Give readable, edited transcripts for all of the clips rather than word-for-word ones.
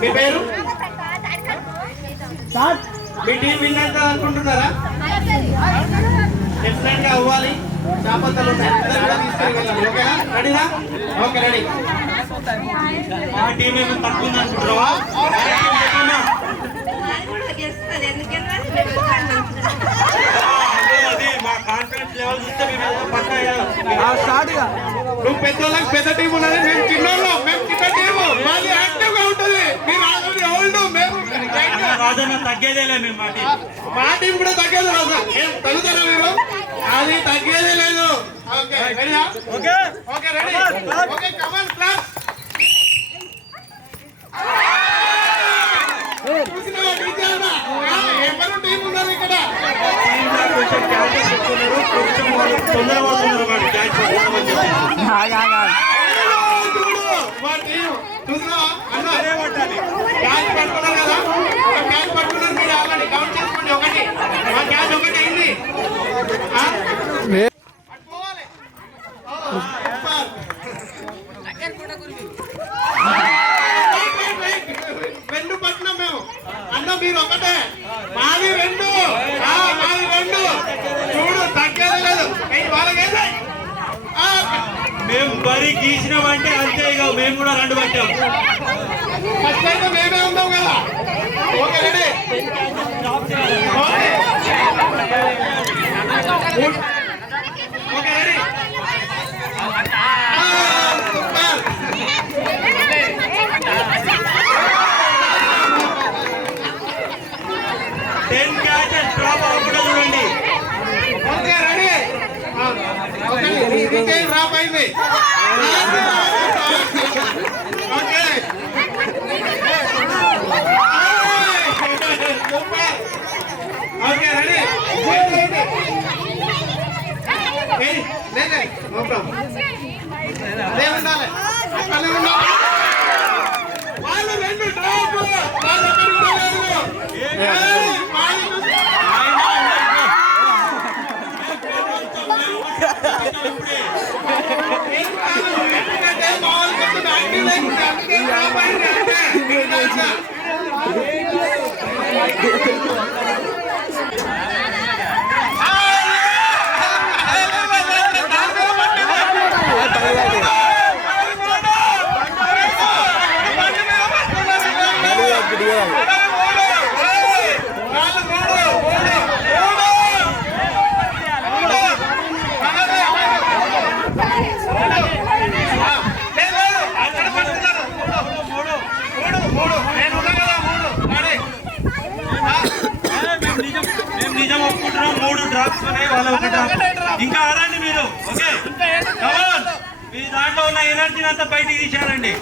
మీ పేరు మీ team win అవుతుంది అనుకుంటున్నారా? డెఫినెట్ గా అవ్వాలి. చేపలు ఓకేనా? రెడీనా? Okay ready. మా టీం ఏమో తక్కువ అనుకుంటున్నావా? నువ్వు పెద్దోళ్ళకి పెద్ద టీం ఉన్నది, మేము చిన్నోళ్ళు, మేము చిన్న టీము, మాది యాక్టివ్ గా ఉంటుంది. మీరు ఆల్రెడీ ఓల్డ్, మేము తగ్గేదేలే. మేము మా టీం కూడా తగ్గేది రాజా. ఏం తగ్గుతారా మీరు? అది తగ్గేదే లేదు. ఓకే రెడీయా? Okay okay ready. Okay come on class. ఎవరు టీం ఉన్నారు ఇక్కడ? పట్టుకున్నారు కదా, క్యాచ్ పట్టుకున్నారు మీరు. ఆల్రెడీ కౌంట్ చేసుకోండి. ఒకటి మా క్యాచ్ ఒకటి అయింది. రెండు పట్టినాం మేము. అన్న మీరు ఒకటే, మాది రెండు, మాది రెండు. చూడు తగ్గేది లేదు. వాళ్ళకేంటి మేము బరి గీసినామంటే అంతే. ఇక మేము కూడా రెండు పట్టాం. ఫస్ట్ అయితే మేమే ఉన్నాం కదా. Okay ready. Okay ready. 10 catches drop అవ్వకుండా చూడండి. Okay ready. ఓకే డ్రాప్ అయింది. Okay okay ready. No problem. అదే ఉండాలి. అక్కడే ఉండాలి. వాళ్ళు రెండు డ్రాప్. వాళ్ళు ఇంకా ఆడండి మీరు. ఓకే మీ దాంట్లో ఉన్న ఎనర్జీని అంతా బయటికి తీశారండి.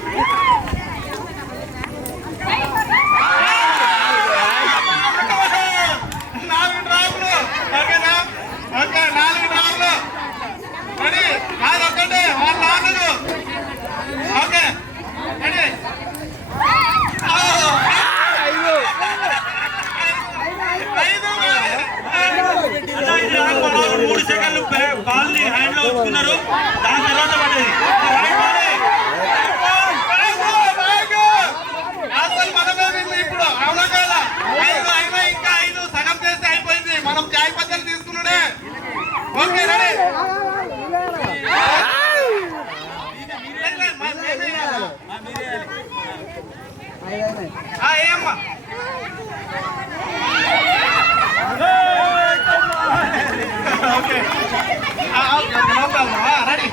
నాలుగు డ్రాప్లు. ఓకేనా? ఓకే 4 డ్రాప్లు. రెడీ. అది ఒక్కటే వాళ్ళు నాలుగు. Okay ready. 3 సెకండ్లు బాల్ ని హ్యాండ్ లో ఉంచుకున్నారు. దాని తర్వాత పడ్డది. అసలు మనమే ఇప్పుడు అవునా కదా? 5 అయినా ఇంకా 5 సగం చేస్తే అయిపోయింది. మనం చాయ్ పద్ధతులు తీసుకున్నాడే. Okay ready. ఏమ్మా ఓకే నో ప్రాబ్లం. రెడీ.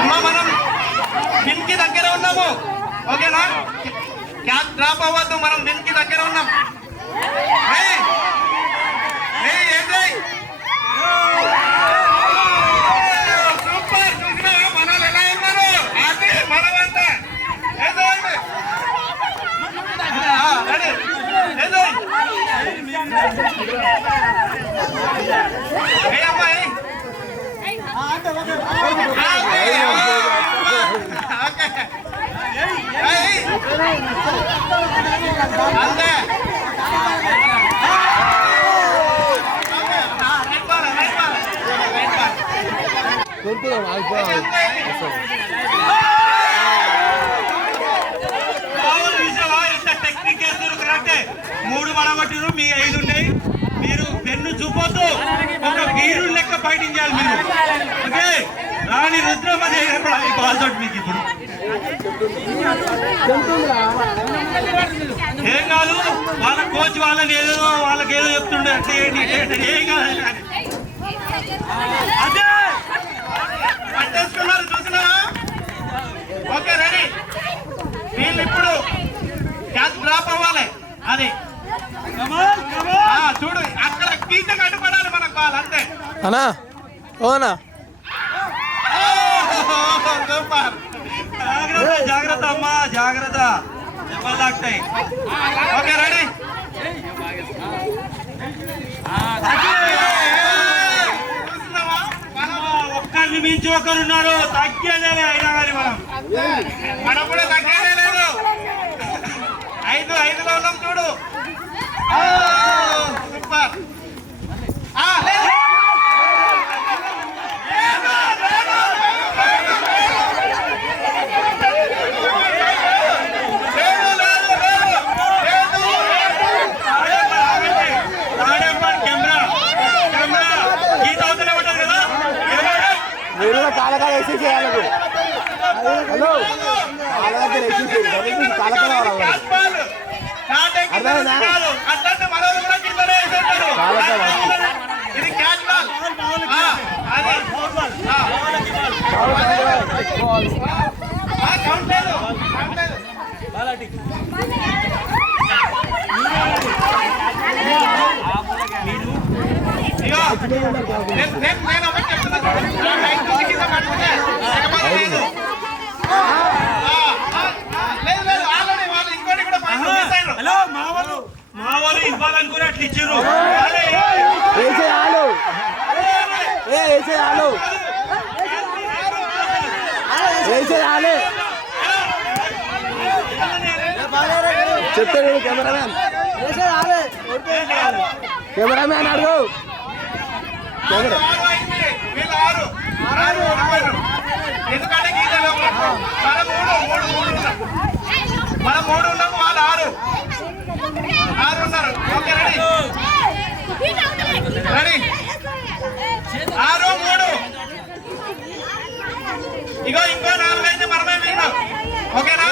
అమ్మా మనం విన్కి దగ్గర ఉన్నాము. ఓకేనా? క్యాచ్ డ్రాప్ అవ్వద్దు. మనం విన్కి దగ్గర ఉన్నాం. సూపర్. చూసినా మనలు ఎలా ఉన్నారు? అది మనమంతా రెడీ. అంతే టెక్నిక్ వేస్తారు కరెక్టే. 3 మనగొట్టిరు, మీ 5 ఉన్నాయి. మీరు పెన్ను చూపొద్దు, ఒక వీరు లెక్క ఫైటింగ్ చేయాలి మీరు. ఓకే, రాణి రుద్రమది బాల్తోటి మీకు ఇప్పుడు ఏం కాదు. వాళ్ళ కోచ్ వాళ్ళని ఏదో వాళ్ళకేదో చెప్తుండే అట్లా ఏం కాదు. అదే పట్టేసుకున్నారు, చూసినారా? Okay ready. వీళ్ళు ఇప్పుడు గ్యాస్ డ్రాప్ అవ్వాలి. అది చూడు, అక్కడ గీత కట్టుబడాలి మనకు వాళ్ళు అంతే. అన్నా ఓనా సూపర్. జాగ్రత్త జాగ్రత్త అమ్మా, జాగ్రత్త, దెబ్బలు తాకుతాయి. Okay ready. ఒక్కరిని మించి ఒకరున్నారు, తగ్గేదే అయినా కానీ మనం కూడా తగ్గేదే లేదు. 5-5లో ఉన్నాం చూడు. సూపర్. మీరు కాలకాల వేసేసి హలో నేను ఒకటి చెప్తున్నా, హలో మా వాళ్ళు ఇవ్వాలనుకుని అట్లా ఇచ్చారు. చెప్తాడు కెమెరామ్యాన్ అడుగు. ఎందుకంటే మన 3 ఉన్నాము, వాళ్ళు 6 ఉన్నారు. Okay ready ready. 6-3. ఇగో ఇంకో 4 అయితే మనమే విన్నాం. ఓకేనా?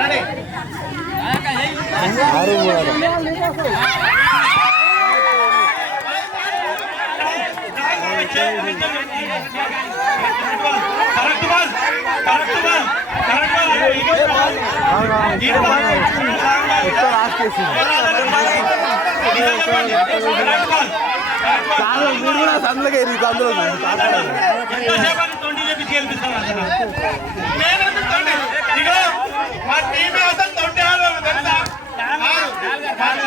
Ready. Correct ball, correct ball, correct ball. మా టీం అసలు 90 ఆడవాళ్ళు తెలుసా?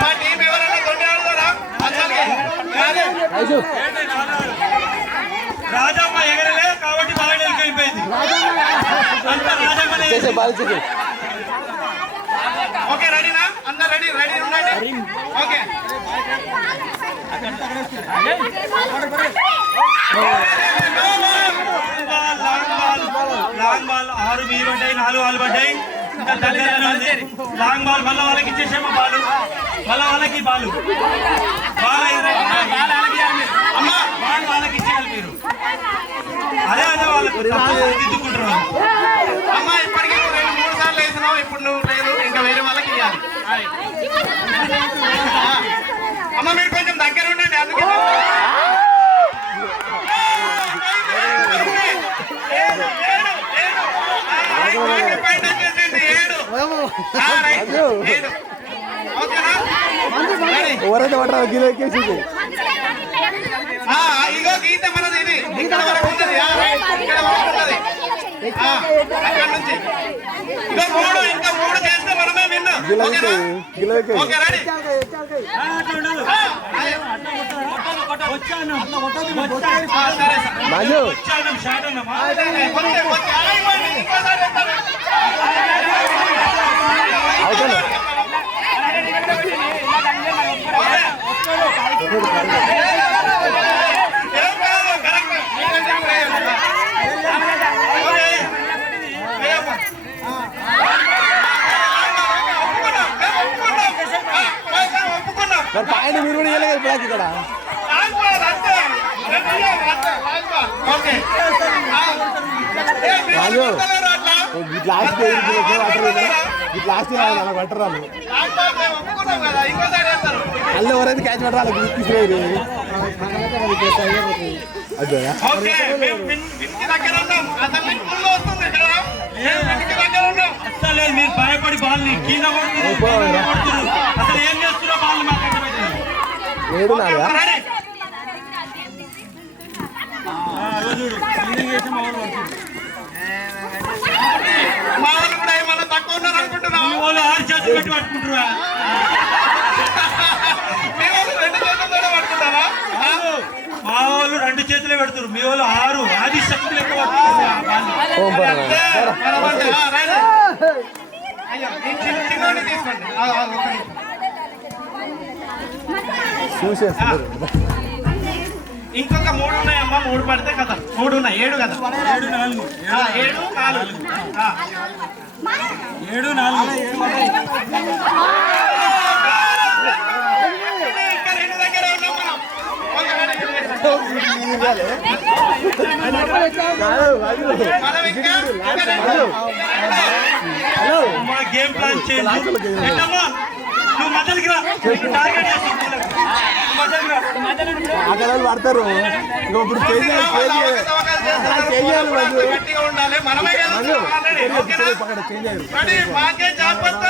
మా టీం ఎవరైనా 90 ఆడతారా? అసలు రాజమ్మ ఎగరలే కాబట్టి బాగా వెళ్ళిపోయింది. ఓకే రెడీనా? అందరు రెడీ రెడీ ఉండండి. ఓకే లాంగ్ బాల్ 6 మీరు పడ్డాయి, 4 వాళ్ళు పడ్డాయి. ఇంకా దగ్గర ఉంది లాంగ్ బాల్. మళ్ళీ వాళ్ళకి ఇచ్చేసేమో బాలు, మళ్ళీ వాళ్ళకి బాలు అమ్మా, బాల్ వాళ్ళకి ఇచ్చేయాలి మీరు. అదే అదే వాళ్ళకి దిద్దుకుంటారు. అమ్మా ఇప్పటికీ 2-3 సార్లు వేసినావు, ఇప్పుడు నువ్వు లేదు, ఇంకా వేరే వాళ్ళకి ఇవ్వాలి. అమ్మ మీరు కొంచెం దగ్గర ఉండండి. అందుకే ఎవరైతే పడ్డారో గిలో ఎక్కేసి ఇగో గీత మనది, ఇది ఇక్కడ వరకు ఉన్నది, ఇక్కడ వరకు ఉన్నది. అక్కడ నుంచి ఇంకా మూడు చేస్తే మనమే విన్. Okay ready. మంజు అవుతాను మరి పాయింట్ మీరు కూడా ఇవ్వలేదు ఇప్పుడు ఇక్కడ లాస్ట్ లాస్ట్ పట్టరాలు అల్ల ఎవరైతే క్యాచ్ పట్టరాలు తీసుకుపోయారు అదే మీరు భయపడి బాల్ని కింద కొడుతున్నారు. అసలు ఏం చేస్తున్నా బాల్ ఏడు నాలుగా మా వాళ్ళు కూడా ఏమన్నా తక్కువ ఉన్నారు అనుకుంటున్నా. వాళ్ళు 6 చేతులు పెట్టి పట్టుకుంటారా? మీ వాళ్ళు 2 చేతులతో పట్టుకుంటారా? మా వాళ్ళు 2 చేతులే పెడతారు, మీ వాళ్ళు 6 ఆది శక్తి లెక్క పట్టుకుంటారు. ఇంకొక 3 ఉన్నాయమ్మా. 3 పడితే కదా 3 ఉన్నాయి. 7 కదా 7 4 7 4 7 4 ఇంకా 2 దగ్గర ఉన్నాం మనం. మనం ఇంకా గేమ్ ప్లాన్ చేయండి. నువ్వు మధ్యలోకి రా, టార్గెట్ చేస్తాను. ఆటలు పడతారు ఇప్పుడు గట్టిగా ఉండాలి. మనమే మాకే జాగ్రత్త.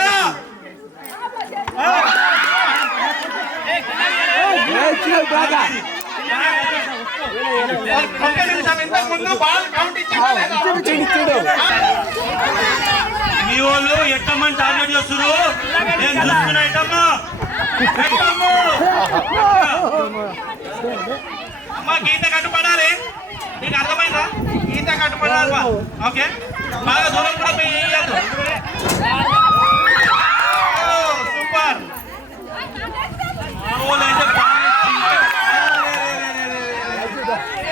ఒక్క నిమిషం, ఇంతకు ముందు బాల్ కౌంట్ ఇచ్చాడు. మీ వాళ్ళు ఎట్టమని టార్గెట్ చేస్తున్నారు. నేను చూస్తున్నా. ఎట్టమ్మా అమ్మా గీత కట్టుపడాలి. నీకు అర్థమైందా? గీత కట్టుపడాలి. ఓకే బాగా దూరం కూడా వేయద్దు. సూపర్.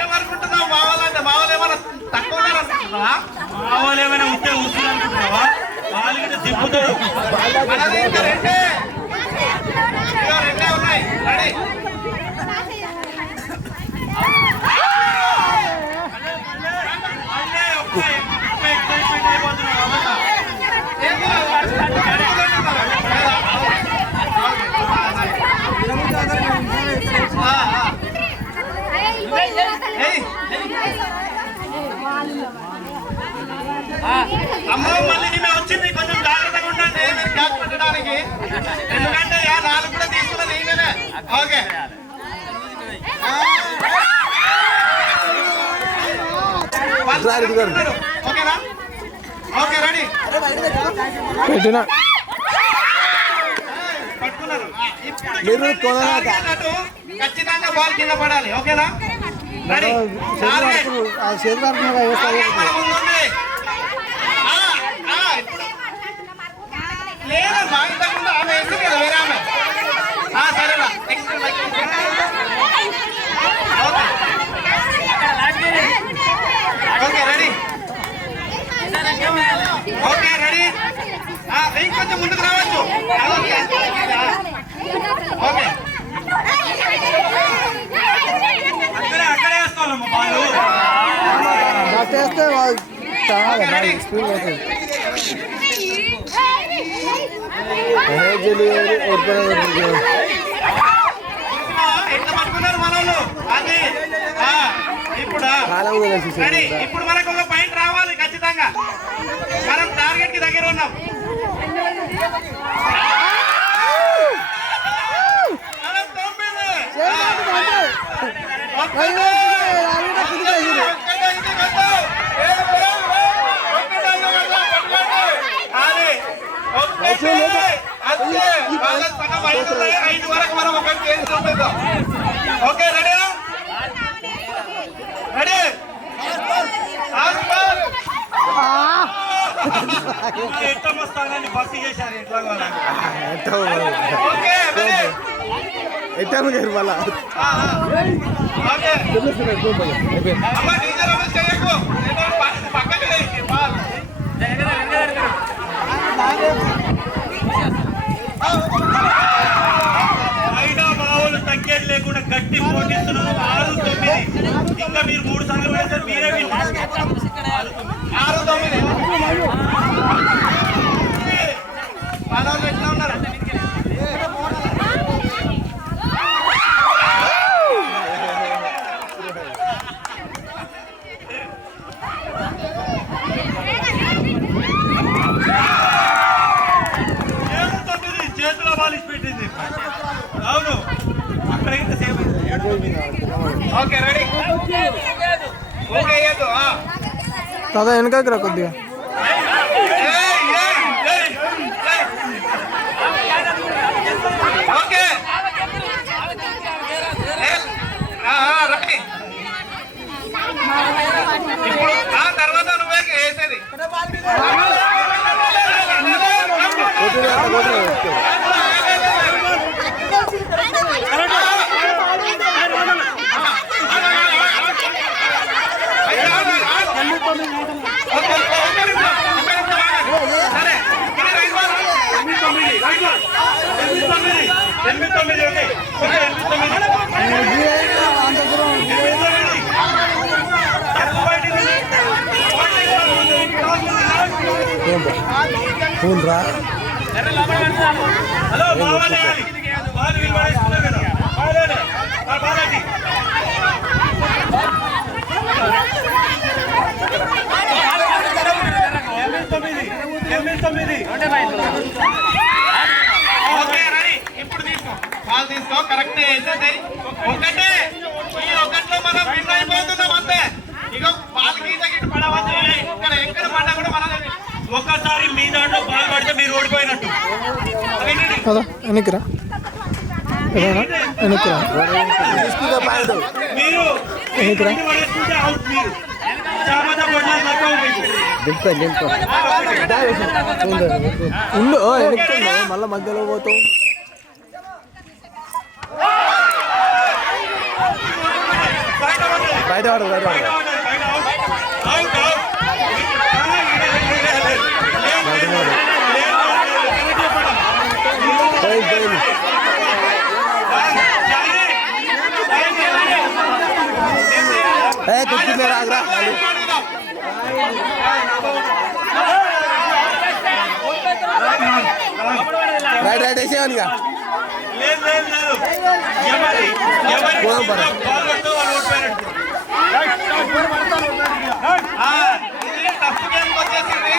ఏమనుకుంటున్నావు? మా వాళ్ళంటే మా వాళ్ళు ఏమైనా తక్కువ అనుకుంటున్నావా? మా వాళ్ళు ఏమైనా ఉంటే ఉంచుకుంటున్నావా? వాళ్ళు గిట్ట తిప్పుతారు. రెండే ఉన్నాయి. రెడీ. అమ్మ మళ్ళీ నిన్న వచ్చింది, కొంచెం జాగ్రత్తగా ఉండండి మీరు క్యాచ్ పెట్టడానికి. ఎందుకంటే 4 కూడా తీసుకున్నది ఈయననే. ఓకే ఓకేనా? Okay ready. పట్టుకున్నారు. ఖచ్చితంగా బాల్ కింద పడాలి. ఓకేనా? రెడీ. లేదమ్మా ఇంతకుముందు ఆమె వేసింది కదా వేరే ఆమె. సరేనా next. Okay ready. Okay ready. ఇంకొంచెం ముందుకు రావచ్చు. ఓకే అక్కడే వేసుకోవాలమ్మా బాలు. ఎట్లా పట్టుకున్నారు మన వాళ్ళు? అది ఇప్పుడు మనకు ఒక పాయింట్ రావాలి ఖచ్చితంగా. మనం టార్గెట్ కి దగ్గర ఉన్నాం. వాళ్ళ సగం 5 ఉన్నాయి. 5 వరకు మనం ఒకటి చేసి చూపిద్దాం. ఓకే రెడీ రెడీ ఎట్టమ్మ స్థానాన్ని భర్తీ చేశారు ఎట్లా ఓకే రెడీ ఎట్టాను గారు మళ్ళా ఓకే అమ్మ డీజే రమేష్ చేయకు పక్కకి అయినా మా వాళ్ళు తగ్గేది లేకుండా గట్టి పోటీస్తున్నారు. 6-9 ఇంకా మీరు 3 సార్లు వేసారు. మీరే 6-9 మనోళ్ళు ఎట్లా ఉన్నారు? చేతుల బాలిసి పెట్టింది. అవును అక్కడికి సేమ్. ఓకే రెడీ ఓకే ఏదో దాదా వెనకకి రా కొద్దిగా ఓకే రెడీ ఇప్పుడు ఆ తర్వాత నువ్వే వేసేది రా హలో బావాలి బాలు విలువస్తున్నారు కదా బాలేనే బాలాజీ ఇప్పుడు తీసుకో బాల్ తీసుకో కరెక్ట్ వేసేసాయి. ఒకటే ఈ ఒకట్లో మనం విన్ అయిపోతున్నాం అంతే. ఇక బాల్ గీత గిట్టు పడవచ్చు. ఇక్కడ ఎక్కడ పడ్డా కూడా మనం ఒక్కసారి మీ దాంట్లో బాల్ పడితే మీరు ఓడిపోయినట్టు. వెనక్కిరా వెనక్కిరా మీరు పడేస్తుంటే అవుట్. మీరు చాలా ఉండు వెనక్కి మళ్ళీ మధ్యలో పోతావు. బయట వాడు బయట వాడు కూర్చుంది రాదురా రైట్ రైట్ వేసేవానిగా టఫ్ గేమ్ వచ్చేసింది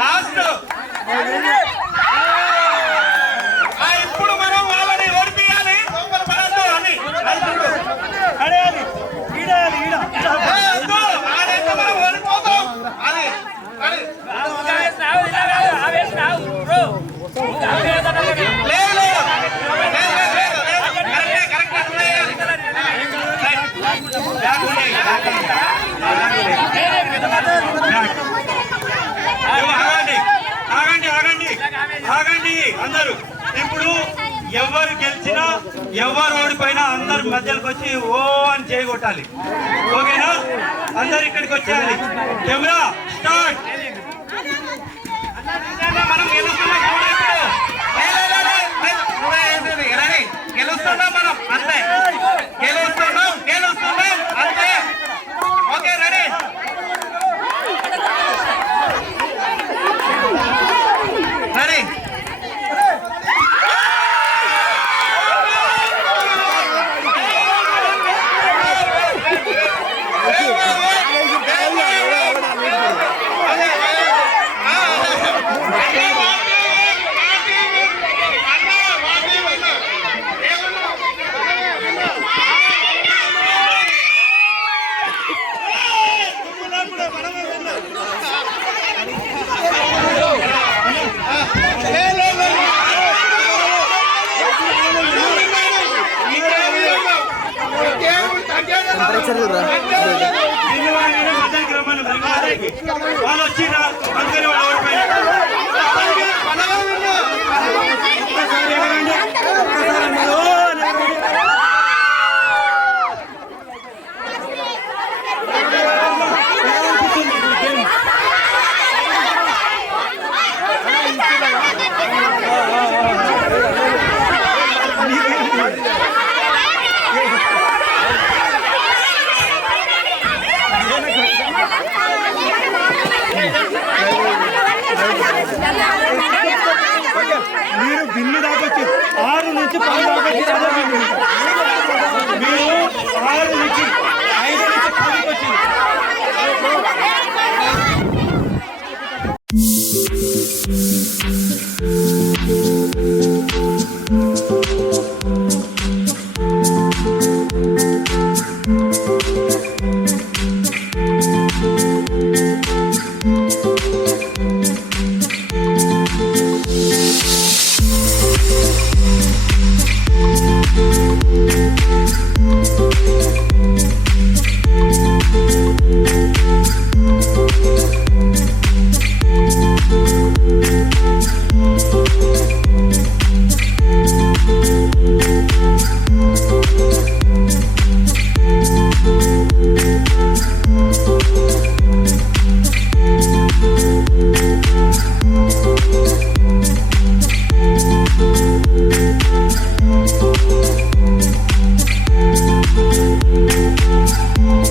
లాస్ట్. ఇప్పుడు మనం వాళ్ళని ఓడిపియాలి. మనం ఓడిపోతాం. అది ఆగండి అందరూ. ఇప్పుడు ఎవరు గెలిచినా ఎవరు ఓడిపోయినా అందరు మధ్యలోకి వచ్చి ఓ అని చేయగొట్టాలి. ఓకేనా? అందరు ఇక్కడికి వచ్చేయాలి. Camera start. మనం గెలుస్తున్నాం గెలుస్తున్నాం మనం అంతే. గెలుస్తున్నాం అంతే. ఓకే రెడీ రెడీ ఒకసారి చూడరా. బిల్లు వాడగానే మధ్యకి రమ్మని వాళ్ళు వచ్చిరా అందుకని వాళ్ళు ఓడిపోయారు. ఒక్కసారి ఎగరండి. ఒక్కసారి అన్నారు. మీరు బిల్లు దాకొచ్చి 6 నుంచి 10 దాకొచ్చి మీరు 6 నుంచి 5 నుంచి 10కి వచ్చింది.